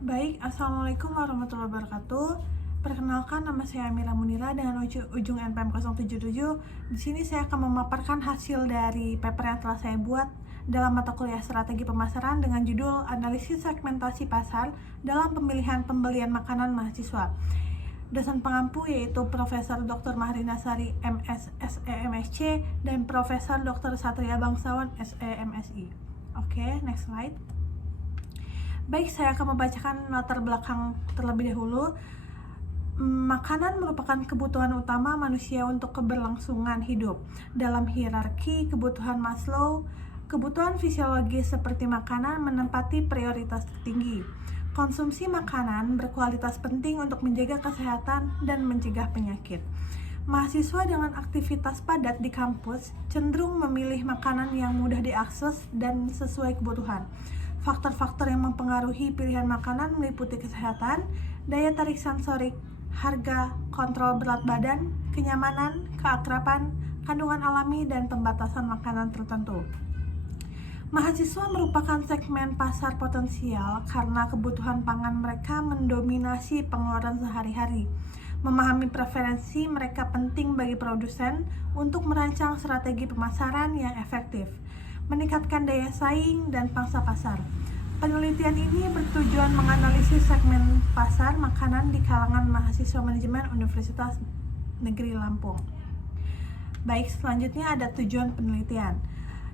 Assalamualaikum warahmatullahi wabarakatuh. Perkenalkan, nama saya Amira Munira dengan ujung NPM 077. Di sini saya akan memaparkan hasil dari paper yang telah saya buat dalam mata kuliah strategi pemasaran dengan judul Analisis Segmentasi Pasar dalam Pemilihan Pembelian Makanan Mahasiswa. Dosen pengampu yaitu Profesor Dr. Mahrina Sari MS SEMSC dan Profesor Dr. Satria Bangsawan SEMSI. Oke, next slide. Baik, saya akan membacakan latar belakang terlebih dahulu. Makanan merupakan kebutuhan utama manusia untuk keberlangsungan hidup. Dalam hierarki kebutuhan Maslow, kebutuhan fisiologis seperti makanan menempati prioritas tertinggi. Konsumsi makanan berkualitas penting untuk menjaga kesehatan dan mencegah penyakit. Mahasiswa dengan aktivitas padat di kampus cenderung memilih makanan yang mudah diakses dan sesuai kebutuhan. Faktor-faktor yang mempengaruhi pilihan makanan meliputi kesehatan, daya tarik sensorik, harga, kontrol berat badan, kenyamanan, keakraban, kandungan alami, dan pembatasan makanan tertentu. Mahasiswa merupakan segmen pasar potensial karena kebutuhan pangan mereka mendominasi pengeluaran sehari-hari. Memahami preferensi mereka penting bagi produsen untuk merancang strategi pemasaran yang efektif, meningkatkan daya saing dan pangsa pasar. Penelitian ini bertujuan menganalisis segmen pasar makanan di kalangan mahasiswa manajemen Universitas Negeri Lampung. Baik, selanjutnya ada tujuan penelitian.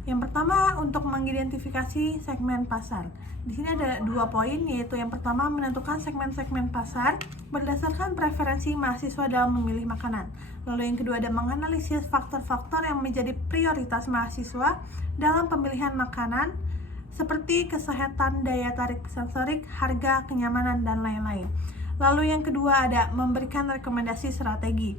Yang pertama, untuk mengidentifikasi segmen pasar. Di sini ada 2 poin, yaitu yang pertama menentukan segmen-segmen pasar berdasarkan preferensi mahasiswa dalam memilih makanan. Lalu yang kedua ada menganalisis faktor-faktor yang menjadi prioritas mahasiswa dalam pemilihan makanan seperti kesehatan, daya tarik sensorik, harga, kenyamanan, dan lain-lain. Lalu yang kedua ada memberikan rekomendasi strategi.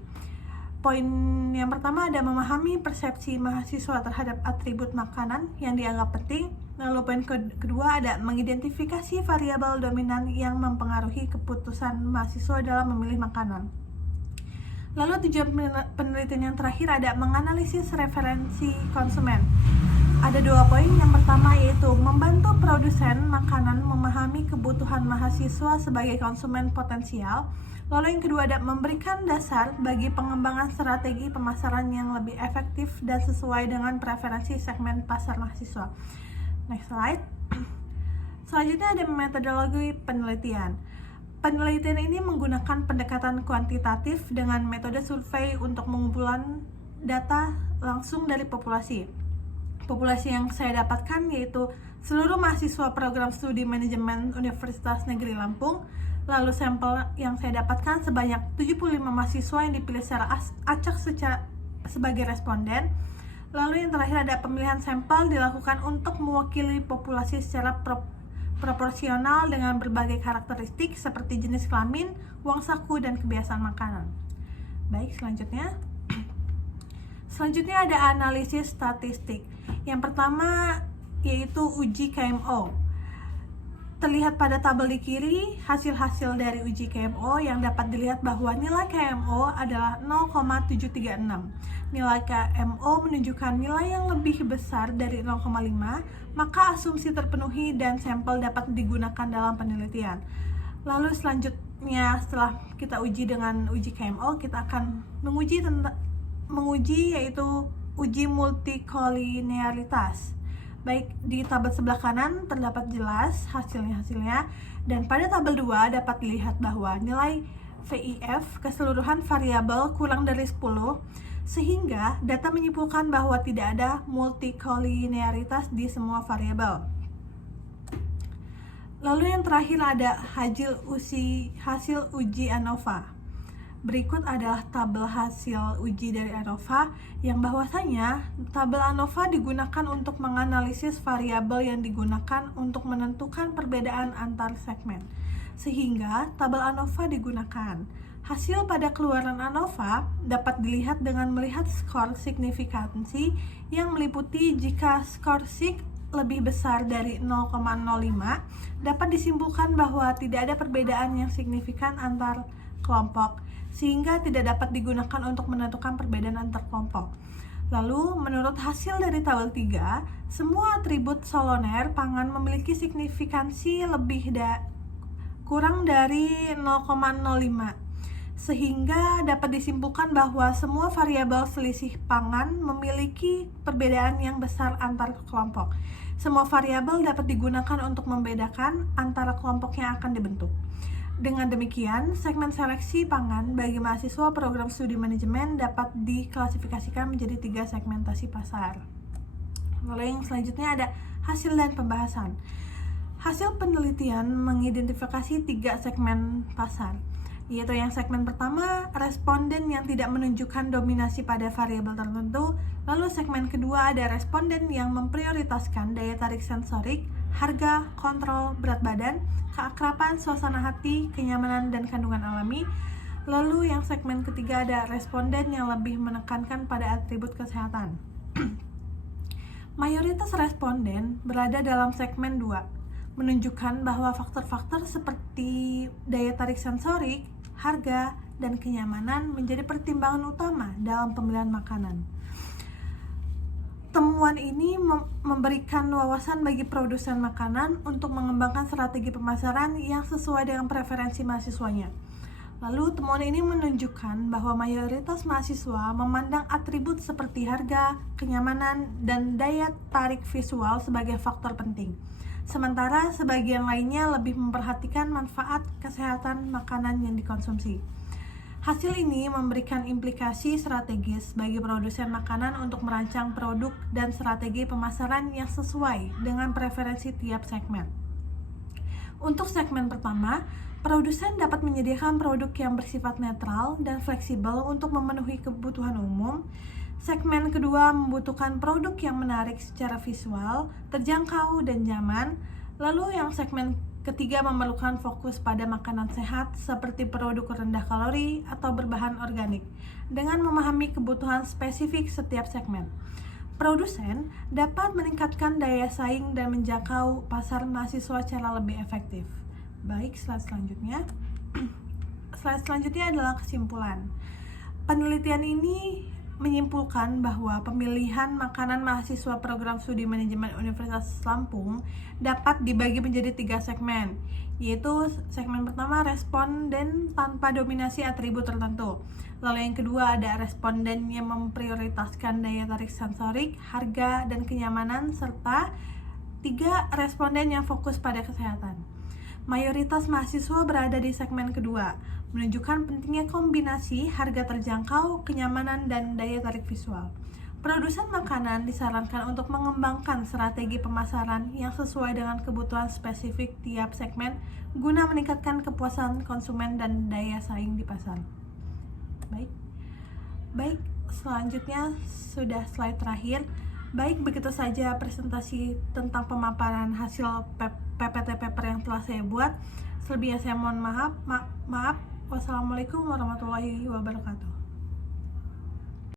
Poin yang pertama ada memahami persepsi mahasiswa terhadap atribut makanan yang dianggap penting. Lalu poin kedua ada mengidentifikasi variabel dominan yang mempengaruhi keputusan mahasiswa dalam memilih makanan. Lalu tujuan penelitian yang terakhir ada menganalisis referensi konsumen. Ada 2 poin, yang pertama yaitu membantu produsen makanan memahami kebutuhan mahasiswa sebagai konsumen potensial. Lalu yang kedua ada memberikan dasar bagi pengembangan strategi pemasaran yang lebih efektif dan sesuai dengan preferensi segmen pasar mahasiswa. Next slide. Selanjutnya ada metodologi penelitian. Penelitian ini menggunakan pendekatan kuantitatif dengan metode survei untuk mengumpulkan data langsung dari populasi. Populasi yang saya dapatkan yaitu seluruh mahasiswa program studi manajemen Universitas Negeri Lampung. Lalu sampel yang saya dapatkan sebanyak 75 mahasiswa yang dipilih secara acak sebagai responden. Lalu yang terakhir ada pemilihan sampel dilakukan untuk mewakili populasi secara proporsional dengan berbagai karakteristik seperti jenis kelamin, uang saku, dan kebiasaan makanan. Baik, Selanjutnya ada analisis statistik. Yang pertama yaitu uji KMO. Terlihat pada tabel di kiri hasil-hasil dari uji KMO yang dapat dilihat bahwa nilai KMO adalah 0,736. Nilai KMO menunjukkan nilai yang lebih besar dari 0,5, maka asumsi terpenuhi dan sampel dapat digunakan dalam penelitian. Lalu selanjutnya setelah kita uji dengan uji KMO, kita akan menguji yaitu uji multikolinearitas. Baik, di tabel sebelah kanan terdapat jelas hasilnya, dan pada tabel 2 dapat dilihat bahwa nilai VIF keseluruhan variabel kurang dari 10, sehingga data menyimpulkan bahwa tidak ada multikolinearitas di semua variabel. Lalu yang terakhir ada hasil uji ANOVA. Berikut adalah tabel hasil uji dari ANOVA yang bahwasanya tabel ANOVA digunakan untuk menganalisis variabel yang digunakan untuk menentukan perbedaan antar segmen. Sehingga tabel ANOVA digunakan. Hasil pada keluaran ANOVA dapat dilihat dengan melihat skor signifikansi yang meliputi jika skor sig lebih besar dari 0,05 dapat disimpulkan bahwa tidak ada perbedaan yang signifikan antar kelompok, sehingga tidak dapat digunakan untuk menentukan perbedaan antar kelompok. Lalu, menurut hasil dari tabel 3, semua atribut soloner pangan memiliki signifikansi kurang dari 0,05, sehingga dapat disimpulkan bahwa semua variabel selisih pangan memiliki perbedaan yang besar antar kelompok. Semua variabel dapat digunakan untuk membedakan antara kelompok yang akan dibentuk. Dengan demikian, segmen seleksi pangan bagi mahasiswa program studi manajemen dapat diklasifikasikan menjadi 3 segmentasi pasar. Lalu yang selanjutnya ada hasil dan pembahasan. Hasil penelitian mengidentifikasi 3 segmen pasar, yaitu yang segmen pertama, responden yang tidak menunjukkan dominasi pada variabel tertentu. Lalu segmen kedua ada responden yang memprioritaskan daya tarik sensorik, harga, kontrol, berat badan, keakraban, suasana hati, kenyamanan, dan kandungan alami. Lalu yang segmen ketiga ada responden yang lebih menekankan pada atribut kesehatan. Mayoritas responden berada dalam segmen 2, menunjukkan bahwa faktor-faktor seperti daya tarik sensorik, harga, dan kenyamanan menjadi pertimbangan utama dalam pemilihan makanan. Temuan ini memberikan wawasan bagi produsen makanan untuk mengembangkan strategi pemasaran yang sesuai dengan preferensi mahasiswanya. Lalu temuan ini menunjukkan bahwa mayoritas mahasiswa memandang atribut seperti harga, kenyamanan, dan daya tarik visual sebagai faktor penting. Sementara sebagian lainnya lebih memperhatikan manfaat kesehatan makanan yang dikonsumsi. Hasil ini memberikan implikasi strategis bagi produsen makanan untuk merancang produk dan strategi pemasaran yang sesuai dengan preferensi tiap segmen. Untuk segmen pertama, produsen dapat menyediakan produk yang bersifat netral dan fleksibel untuk memenuhi kebutuhan umum. Segmen kedua membutuhkan produk yang menarik secara visual, terjangkau, dan nyaman. Lalu yang segmen ketiga memerlukan fokus pada makanan sehat seperti produk rendah kalori atau berbahan organik. Dengan memahami kebutuhan spesifik setiap segmen, produsen dapat meningkatkan daya saing dan menjangkau pasar mahasiswa secara lebih efektif. Baik, slide selanjutnya. Slide selanjutnya adalah kesimpulan. Penelitian ini menyimpulkan bahwa pemilihan makanan mahasiswa program studi manajemen Universitas Lampung dapat dibagi menjadi 3 segmen, yaitu segmen pertama responden tanpa dominasi atribut tertentu. Lalu yang kedua ada responden yang memprioritaskan daya tarik sensorik, harga, dan kenyamanan, serta 3 responden yang fokus pada kesehatan. Mayoritas mahasiswa berada di segmen kedua, menunjukkan pentingnya kombinasi harga terjangkau, kenyamanan, dan daya tarik visual. Produsen makanan disarankan untuk mengembangkan strategi pemasaran yang sesuai dengan kebutuhan spesifik tiap segmen guna meningkatkan kepuasan konsumen dan daya saing di pasar. Baik, selanjutnya sudah slide terakhir. Baik, begitu saja presentasi tentang pemaparan hasil PPT paper yang telah saya buat. Selebihnya saya mohon maaf. Wassalamualaikum warahmatullahi wabarakatuh.